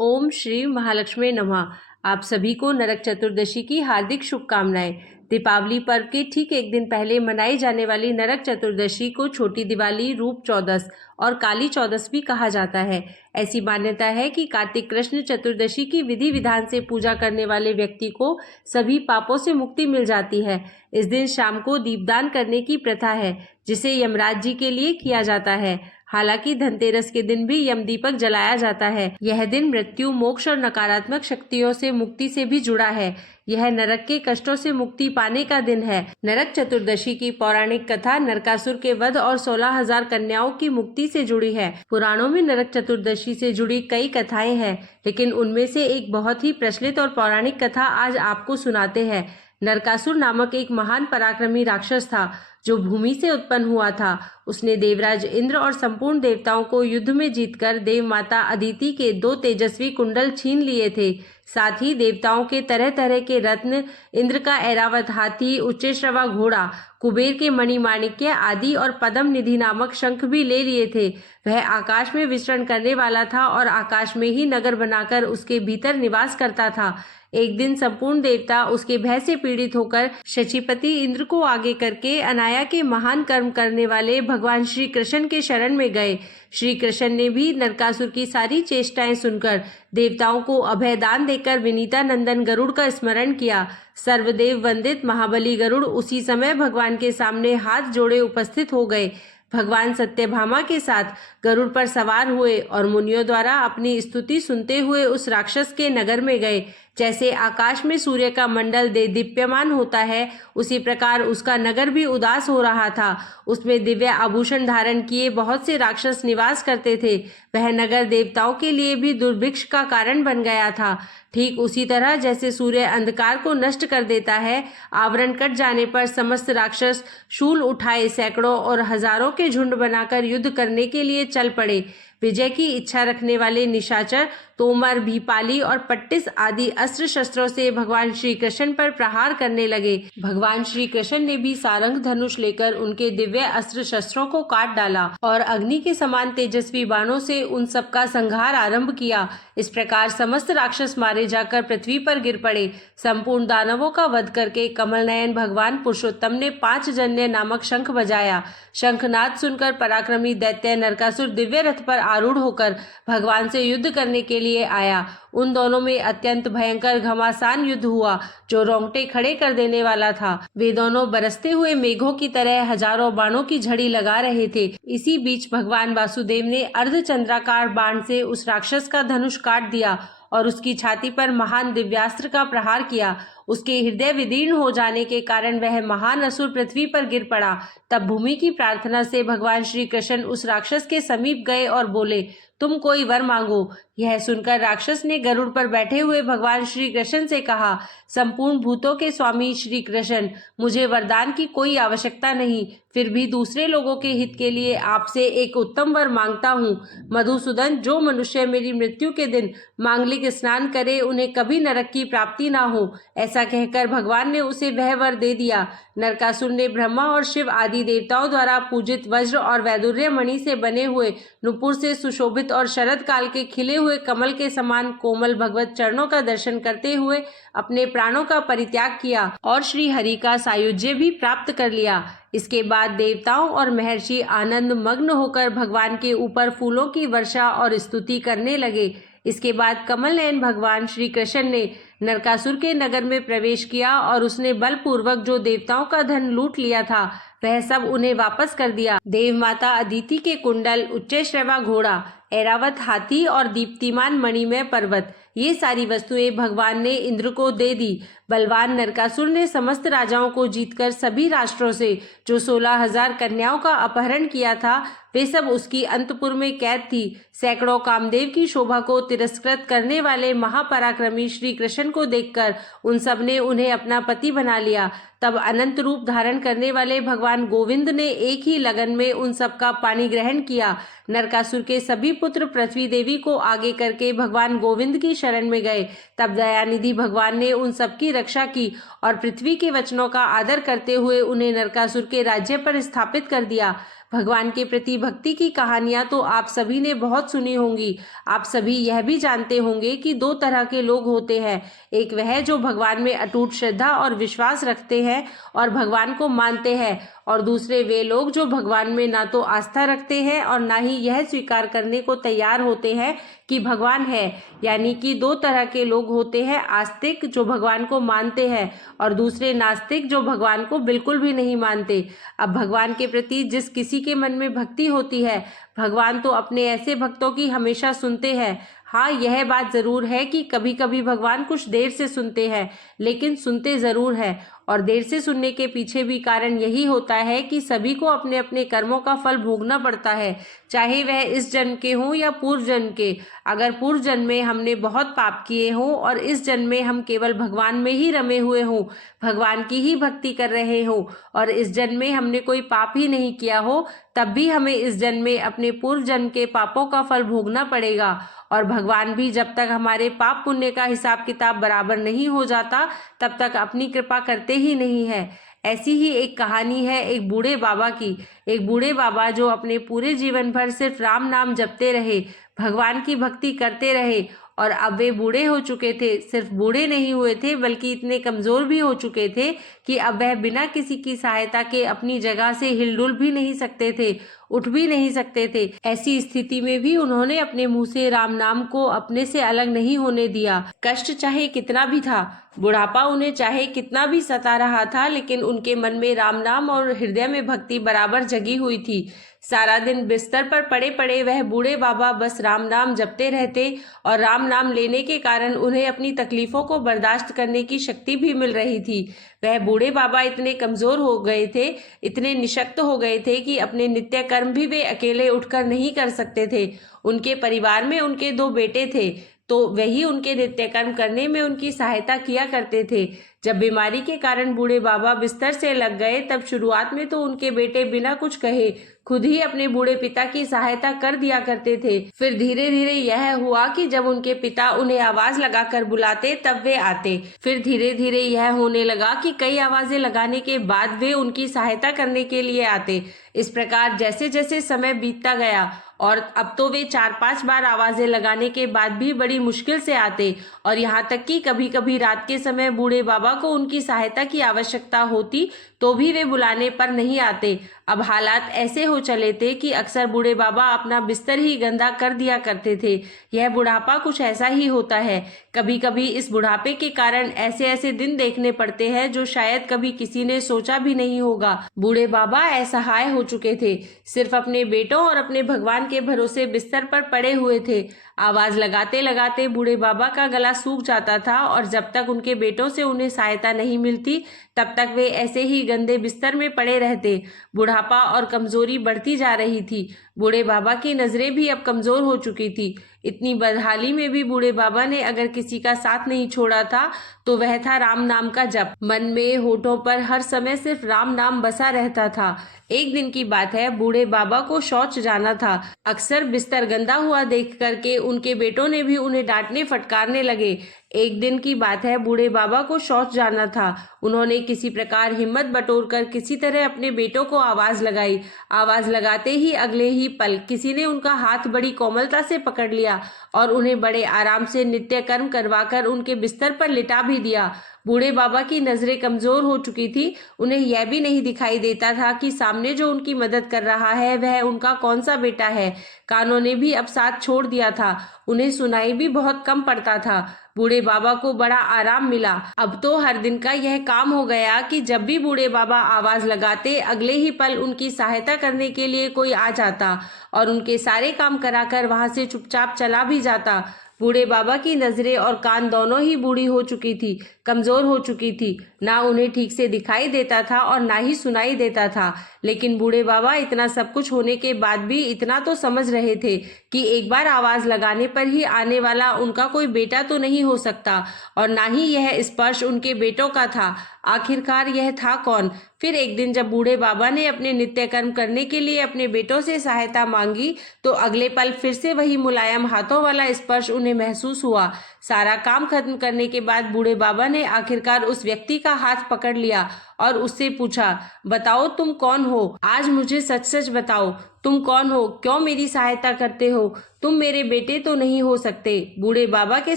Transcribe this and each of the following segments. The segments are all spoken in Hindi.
ओम श्री महालक्ष्मी नमः। आप सभी को नरक चतुर्दशी की हार्दिक शुभकामनाएं। दीपावली पर्व के ठीक एक दिन पहले मनाई जाने वाली नरक चतुर्दशी को छोटी दिवाली, रूप चौदस और काली चौदस भी कहा जाता है। ऐसी मान्यता है कि कार्तिक कृष्ण चतुर्दशी की विधि विधान से पूजा करने वाले व्यक्ति को सभी पापों से मुक्ति मिल जाती है। इस दिन शाम को दीपदान करने की प्रथा है, जिसे यमराज जी के लिए किया जाता है। हालांकि धनतेरस के दिन भी यम दीपक जलाया जाता है। यह दिन मृत्यु, मोक्ष और नकारात्मक शक्तियों से मुक्ति से भी जुड़ा है। यह नरक के कष्टों से मुक्ति पाने का दिन है। नरक चतुर्दशी की पौराणिक कथा नरकासुर के वध और 16,000 कन्याओं की मुक्ति से जुड़ी है। पुराणों में नरक चतुर्दशी से जुड़ी कई कथाएं हैं, लेकिन उनमें से एक बहुत ही प्रचलित और पौराणिक कथा आज आपको सुनाते हैं। नरकासुर नामक एक महान पराक्रमी राक्षस था, जो भूमि से उत्पन्न हुआ था। उसने देवराज इंद्र और संपूर्ण देवताओं को युद्ध में जीतकर देव माता अदिति के 2 तेजस्वी कुंडल छीन लिए थे। साथ ही देवताओं के तरह तरह के रत्न, इंद्र का ऐरावत हाथी, उच्चैश्रवा घोड़ा, कुबेर के मणिमाणिक्य आदि और पद्म निधि नामक शंख भी ले लिए थे। वह आकाश में विचरण करने वाला था और आकाश में ही नगर बनाकर उसके भीतर निवास करता था। एक दिन संपूर्ण देवता उसके भय से पीड़ित होकर शचीपति इंद्र को आगे करके अनाया के महान कर्म करने वाले भगवान श्री कृष्ण के शरण में गए। श्री कृष्ण ने भी नरकासुर की सारी चेष्टाएं सुनकर देवताओं को अभय दान देकर विनीता नंदन गरुड़ का स्मरण किया। सर्वदेव वंदित महाबली गरुड़ उसी समय भगवान के सामने हाथ जोड़े उपस्थित हो गए। भगवान सत्यभामा के साथ गरुड़ पर सवार हुए और मुनियों द्वारा अपनी स्तुति सुनते हुए उस राक्षस के नगर में गए। जैसे आकाश में सूर्य का मंडल दीप्यमान होता है, उसी प्रकार उसका नगर भी उदास हो रहा था। उसमें दिव्य आभूषण धारण किए बहुत से राक्षस निवास करते थे। वह नगर देवताओं के लिए भी दुर्भिक्ष का कारण बन गया था। ठीक उसी तरह जैसे सूर्य अंधकार को नष्ट कर देता है, आवरण कट जाने पर समस्त राक्षस शूल उठाए सैकड़ों और हजारों के झुंड बनाकर युद्ध करने के लिए चल पड़े। विजय की इच्छा रखने वाले निशाचर तोमर, भीपाली और पट्टिस आदि अस्त्र शस्त्रों से भगवान श्री कृष्ण पर प्रहार करने लगे। भगवान श्री कृष्ण ने भी सारंग धनुष लेकर उनके दिव्य अस्त्र शस्त्रों को काट डाला और अग्नि के समान तेजस्वी बाणों से उन सबका संहार आरंभ किया। इस प्रकार समस्त राक्षस मारे जाकर पृथ्वी पर गिर पड़े। संपूर्ण दानवों का वध करके कमल नयन भगवान पुरुषोत्तम ने 5 जन्य नामक शंख बजाया। शंखनाद सुनकर पराक्रमी दैत्य नरकासुर दिव्य रथ पर आरूढ़ होकर भगवान से युद्ध करने के लिए आया। उन दोनों में अत्यंत भयंकर घमासान युद्ध हुआ, जो रोंगटे खड़े कर देने वाला था। वे दोनों बरसते हुए मेघों की तरह हजारों बाणों की झड़ी लगा रहे थे। इसी बीच भगवान वासुदेव ने अर्धचंद्राकार बाण से उस राक्षस का धनुष काट दिया और उसकी छाती पर महान दिव्यास्त्र का प्रहार किया। उसके हृदय विदीर्ण हो जाने के कारण वह महान असुर पृथ्वी पर गिर पड़ा। तब भूमि की प्रार्थना से भगवान श्री कृष्ण उस राक्षस के समीप गए और बोले, तुम कोई वर मांगो। यह सुनकर राक्षस ने गरुड़ पर बैठे हुए भगवान श्री कृष्ण से कहा, संपूर्ण भूतों के स्वामी श्री कृष्ण, मुझे वरदान की कोई आवश्यकता नहीं, फिर भी दूसरे लोगों के हित के लिए आपसे एक उत्तम वर मांगता हूँ। मधुसूदन, जो मनुष्य मेरी मृत्यु के दिन मांगलिक स्नान करे, उन्हें कभी नरक की प्राप्ति ना हो। ऐसा कहकर भगवान ने उसे वह वर दे दिया। नरकासुर ने ब्रह्मा और शिव आदि देवताओं द्वारा पूजित वज्र और वैदुर्य मणि से बने हुए नुपुर से सुशोभित और शरद काल के खिले हुए कमल के समान कोमल भगवत चरणों का दर्शन करते हुए अपने प्राणों का परित्याग किया और श्री हरि का सायुज्य भी प्राप्त कर लिया। इसके बाद देवताओं और महर्षि आनंद मग्न होकर भगवान के ऊपर फूलों की वर्षा और स्तुति करने लगे। इसके बाद कमल नयन भगवान श्री कृष्ण ने नरकासुर के नगर में प्रवेश किया और उसने बलपूर्वक जो देवताओं का धन लूट लिया था, वह सब उन्हें वापस कर दिया। देव माता अदिति के कुंडल, उच्चैश्रवा घोड़ा, ऐरावत हाथी और दीप्तिमान मणिमय पर्वत, ये सारी वस्तुएं भगवान ने इंद्र को दे दी। बलवान नरकासुर ने समस्त राजाओं को जीतकर सभी राष्ट्रों से जो 16,000 कन्याओं का अपहरण किया था, वे सब उसकी अंतपुर में कैद थी। सैकड़ों कामदेव की शोभा को तिरस्कृत करने वाले महापराक्रमी श्री कृष्ण को देखकर उन सब ने उन्हें अपना पति बना लिया। तब अनंत रूप धारण करने वाले भगवान गोविंद ने एक ही लगन में उन सब का पानी ग्रहण किया। नरकासुर के सभी पुत्र पृथ्वी देवी को आगे करके भगवान गोविंद की शरण में गए। तब दयानिधि भगवान ने उन सब की रक्षा की और पृथ्वी के वचनों का आदर करते हुए उन्हें नरकासुर के राज्य पर स्थापित कर दिया। भगवान के प्रति भक्ति की कहानियां तो आप सभी ने बहुत सुनी होंगी। आप सभी यह भी जानते होंगे कि दो तरह के लोग होते हैं। एक वह जो भगवान में अटूट श्रद्धा और विश्वास रखते हैं और भगवान को मानते हैं, और दूसरे वे लोग जो भगवान में ना तो आस्था रखते हैं और ना ही यह स्वीकार करने को तैयार होते हैं कि भगवान है। यानी कि दो तरह के लोग होते हैं, आस्तिक जो भगवान को मानते हैं और दूसरे नास्तिक जो भगवान को बिल्कुल भी नहीं मानते। अब भगवान के प्रति जिस किसी के मन में भक्ति होती है, भगवान तो अपने ऐसे भक्तों की हमेशा सुनते हैं। हाँ, यह बात जरूर है कि कभी कभी भगवान कुछ देर से सुनते हैं, लेकिन सुनते जरूर है। और देर से सुनने के पीछे भी कारण यही होता है कि सभी को अपने अपने कर्मों का फल भोगना पड़ता है, चाहे वह इस जन्म के हों या पूर्व जन्म के। अगर पूर्व जन्म में हमने बहुत पाप किए हों और इस जन्म में हम केवल भगवान में ही रमे हुए हों, भगवान की ही भक्ति कर रहे हों, और इस जन्म में हमने कोई पाप ही नहीं किया हो, तब भी हमें इस जन्म में अपने पूर्व जन्म के पापों का फल भोगना पड़ेगा। और भगवान भी जब तक हमारे पाप पुण्य का हिसाब किताब बराबर नहीं हो जाता, तब तक अपनी कृपा करते ही नहीं है। ऐसी ही एक कहानी है एक बूढ़े बाबा की। एक बूढ़े बाबा जो अपने पूरे जीवन भर सिर्फ राम नाम जपते रहे, भगवान की भक्ति करते रहे, और अब वे बूढ़े हो चुके थे। सिर्फ बूढ़े नहीं हुए थे, बल्कि इतने कमजोर भी हो चुके थे कि अब वह बिना किसी की सहायता के अपनी जगह से हिलडुल भी नहीं सकते थे, उठ भी नहीं सकते थे। ऐसी स्थिति में भी उन्होंने अपने मुंह से राम नाम को अपने से अलग नहीं होने दिया। कष्ट चाहे कितना भी था, बुढ़ापा उन्हें चाहे कितना भी सता रहा था, लेकिन उनके मन में राम नाम और हृदय में भक्ति बराबर जगी हुई थी। सारा दिन बिस्तर पर पड़े पड़े वह बूढ़े बाबा बस राम नाम जपते रहते, और राम नाम लेने के कारण उन्हें अपनी तकलीफों को बर्दाश्त करने की शक्ति भी मिल रही थी। वह बूढ़े बाबा इतने कमजोर हो गए थे, इतने निशक्त हो गए थे कि अपने नित्य कर्म भी वे अकेले उठकर नहीं कर सकते थे। उनके परिवार में उनके 2 बेटे थे, तो वही उनके नित्य कर्म करने में उनकी सहायता किया करते थे। जब बीमारी के कारण बूढ़े बाबा बिस्तर से लग गए, तब शुरुआत में तो उनके बेटे बिना कुछ कहे खुद ही अपने बूढ़े पिता की सहायता कर दिया करते थे। फिर धीरे धीरे यह हुआ कि जब उनके पिता उन्हें आवाज लगाकर बुलाते, तब वे आते। फिर धीरे धीरे यह होने लगा कि कई आवाजें लगाने के बाद वे उनकी सहायता करने के लिए आते। इस प्रकार जैसे जैसे समय बीतता गया, और अब तो वे 4-5 बार आवाजें लगाने के बाद भी बड़ी मुश्किल से आते, और यहाँ तक कि कभी कभी रात के समय बूढ़े बाबा को उनकी सहायता की आवश्यकता होती तो भी वे बुलाने पर नहीं आते। अब हालात ऐसे हो चले थे कि अक्सर बूढ़े बाबा अपना बिस्तर ही गंदा कर दिया करते थे। यह बुढ़ापा कुछ ऐसा ही होता है। कभी कभी इस बुढ़ापे के कारण ऐसे ऐसे दिन देखने पड़ते हैं जो शायद कभी किसी ने सोचा भी नहीं होगा। बूढ़े बाबा असहाय हो चुके थे, सिर्फ अपने बेटों और अपने भगवान के भरोसे बिस्तर पर पड़े हुए थे। आवाज लगाते लगाते बूढ़े बाबा का गला सूख जाता था, और जब तक उनके बेटों से उन्हें सहायता नहीं मिलती, तब तक वे ऐसे ही गंदे बिस्तर में पड़े रहते। बुढ़ापा और कमजोरी बढ़ती जा रही थी। बूढ़े बाबा की नजरें भी अब कमजोर हो चुकी थी। इतनी बदहाली में भी बूढ़े बाबा ने अगर किसी का साथ नहीं छोड़ा था, तो वह था राम नाम का जप। मन में, होठों पर हर समय सिर्फ राम नाम बसा रहता था। एक दिन की बात है, बूढ़े बाबा को शौच जाना था। अक्सर बिस्तर गंदा हुआ देख करके उनके बेटों ने भी उन्हें डांटने फटकारने लगे। एक दिन की बात है, बूढ़े बाबा को शौच जाना था। उन्होंने किसी प्रकार हिम्मत बटोरकर किसी तरह अपने बेटों को आवाज लगाई। आवाज लगाते ही अगले ही पल किसी ने उनका हाथ बड़ी कोमलता से पकड़ लिया और उन्हें बड़े आराम से नित्य कर्म करवाकर उनके बिस्तर पर लिटा भी दिया। बूढ़े बाबा की नजरें कमजोर हो चुकी थी। उन्हें यह भी नहीं दिखाई देता था कि सामने जो उनकी मदद कर रहा है वह उनका कौन सा बेटा है। कानों ने भी अब साथ छोड़ दिया था, उन्हें सुनाई भी बहुत कम पड़ता था। बूढ़े बाबा को बड़ा आराम मिला। अब तो हर दिन का यह काम हो गया कि जब भी बूढ़े बाबा आवाज लगाते, अगले ही पल उनकी सहायता करने के लिए कोई आ जाता और उनके सारे काम कराकर वहां से चुपचाप चला भी जाता। बूढ़े बाबा की नजरें और कान दोनों ही बूढ़ी हो चुकी थी, कमजोर हो चुकी थी। ना उन्हें ठीक से दिखाई देता था और ना ही सुनाई देता था। लेकिन बूढ़े बाबा इतना सब कुछ होने के बाद भी इतना तो समझ रहे थे कि एक बार आवाज लगाने पर ही आने वाला उनका कोई बेटा तो नहीं हो सकता, और ना ही यह स्पर्श उनके बेटों का था। आखिरकार यह था कौन? फिर एक दिन जब बूढ़े बाबा ने अपने नित्य कर्म करने के लिए अपने बेटों से सहायता मांगी तो अगले पल फिर से वही मुलायम हाथों वाला स्पर्श उन्हें महसूस हुआ। सारा काम खत्म करने के बाद बूढ़े बाबा ने आखिरकार उस व्यक्ति का हाथ पकड़ लिया और उससे पूछा, बताओ तुम कौन हो? आज मुझे सच सच बताओ, तुम कौन हो? क्यों मेरी सहायता करते हो? तुम मेरे बेटे तो नहीं हो सकते। बूढ़े बाबा के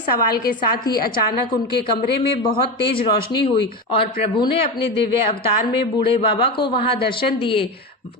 सवाल के साथ ही अचानक उनके कमरे में बहुत तेज रोशनी हुई और प्रभु ने अपने दिव्य अवतार में बूढ़े बाबा को वहां दर्शन दिए।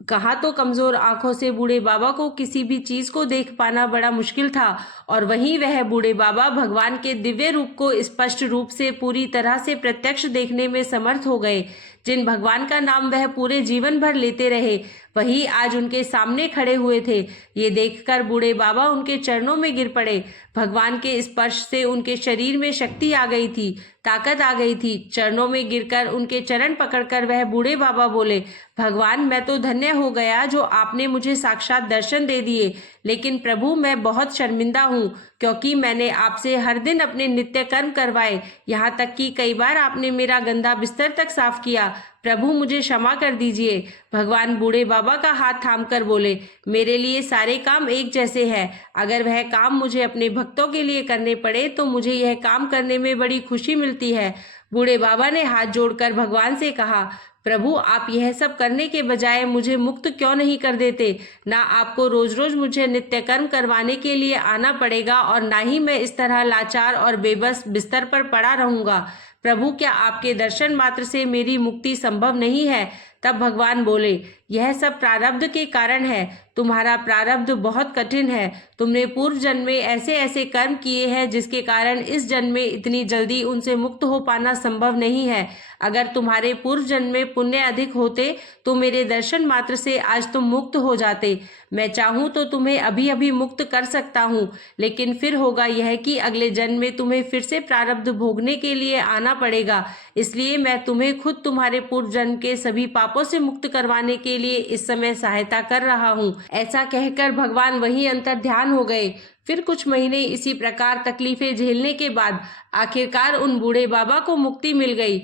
कहा तो कमजोर आंखों से बूढ़े बाबा को किसी भी चीज को देख पाना बड़ा मुश्किल था और वहीं वह बूढ़े बाबा भगवान के दिव्य रूप को स्पष्ट रूप से पूरी तरह से प्रत्यक्ष देखने में समर्थ हो गए। जिन भगवान का नाम वह पूरे जीवन भर लेते रहे वही आज उनके सामने खड़े हुए थे। ये देखकर बूढ़े बाबा उनके चरणों में गिर पड़े। भगवान के स्पर्श से उनके शरीर में शक्ति आ गई थी, ताकत आ गई थी। चरणों में गिरकर उनके चरण पकड़कर वह बूढ़े बाबा बोले, भगवान मैं तो धन्य हो गया जो आपने मुझे साक्षात दर्शन दे दिए, लेकिन प्रभु मैं बहुत शर्मिंदा हूँ क्योंकि मैंने आपसे हर दिन अपने नित्य कर्म करवाए, यहाँ तक कि कई बार आपने मेरा गंदा बिस्तर तक साफ किया। प्रभु मुझे क्षमा कर दीजिए। भगवान बूढ़े बाबा का हाथ थामकर बोले, मेरे लिए सारे काम एक जैसे हैं। अगर वह काम मुझे अपने भक्तों के लिए करने पड़े तो मुझे यह काम करने में बड़ी खुशी मिलती है। बूढ़े बाबा ने हाथ जोड़कर भगवान से कहा, प्रभु आप यह सब करने के बजाय मुझे मुक्त क्यों नहीं कर देते? ना आपको रोज रोज मुझे नित्य कर्म करवाने के लिए आना पड़ेगा और ना ही मैं इस तरह लाचार और बेबस बिस्तर पर पड़ा रहूंगा। प्रभु क्या आपके दर्शन मात्र से मेरी मुक्ति संभव नहीं है? तब भगवान बोले, यह सब प्रारब्ध के कारण है। तुम्हारा प्रारब्ध बहुत कठिन है। तुमने पूर्व जन्म में ऐसे ऐसे कर्म किए हैं जिसके कारण इस जन्म में इतनी जल्दी उनसे मुक्त हो पाना संभव नहीं है। अगर तुम्हारे पूर्व जन्म में पुण्य अधिक होते तो मेरे दर्शन मात्र से आज तुम मुक्त हो जाते। मैं चाहूं तो तुम्हें अभी अभी मुक्त कर सकता हूं, लेकिन फिर होगा यह कि अगले जन्म में तुम्हें फिर से प्रारब्ध भोगने के लिए आना पड़ेगा। इसलिए मैं तुम्हें खुद तुम्हारे पूर्व जन्म के सभी पापों से मुक्त करवाने के लिए इस समय सहायता कर रहा हूँ। ऐसा कहकर भगवान वहीं अंतर ध्यान हो गए। फिर कुछ महीने इसी प्रकार तकलीफें झेलने के बाद आखिरकार उन बूढ़े बाबा को मुक्ति मिल गई।